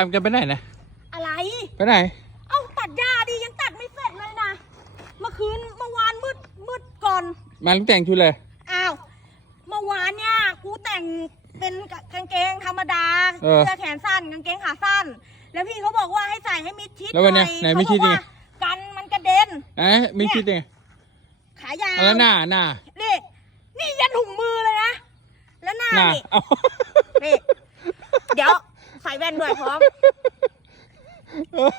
ตามกันไปไหนนะ อะไร ไปไหน เอ้าตัดหญ้าดิยังตัดไม่เสร็จเลยนะเมื่อคืนเมื่อวานมืดมืดก่อนมาลุงแต่งชุดเลยอ้าวเมื่อวานเนี่ยกูแต่งเป็นกางเกงธรรมดาเออเสื้อแขนสั้นกางเกงขาสั้น แล้วพี่เขาบอกว่าให้ใส่ให้มิดชิดแล้ววันเนี้ยอยไหนมิดชิดเขาบอกยังไงว่ากันมันกระเด็นเอ๊ะมีชุดยังไงขายาวแล้วหน้าหน้านี่นี่ยันถุงมือเลยนะแล้วหน้าหน้านี่เอานี่เดี๋ยวใส่แว่นด้วยพร้อม เฮ้ย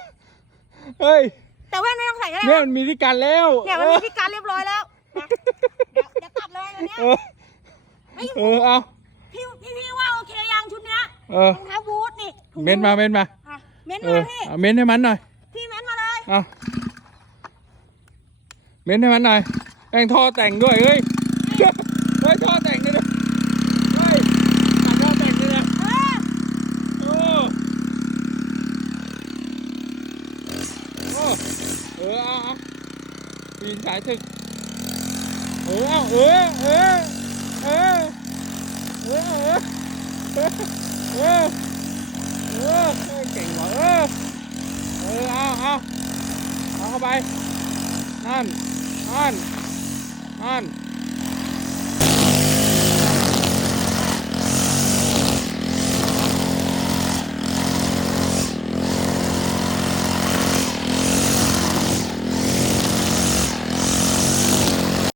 แต่แว่นไม่ต้องใส่ก็ได้เนี่ยนะมันมีที่กันแล้วเนี่ยมันมีที่การเรียบร้อยแล้วนะเดี๋ยวเดี๋ยวตัดเลยอันเนี้ยเออเออเอาพี่พี่พี่ว่าโอเคยังชุดเนี้ยเออรองเท้าบูทนี่ถุงเม้นมาเม้นมาอะเม้นเอมาอพี่เอาเม้นให้มันหน่อยพี่เม้นมาเลยเอาเม้นให้มันหน่อยแม่งท่อแต่งด้วยเฮ้ย เออเอาปีนสายถึก เออเอาเออเออเออเออเออเออเออเก่งว่ะเออเออเอาเอาเอาเข้าไปนั่นนั่นนั่น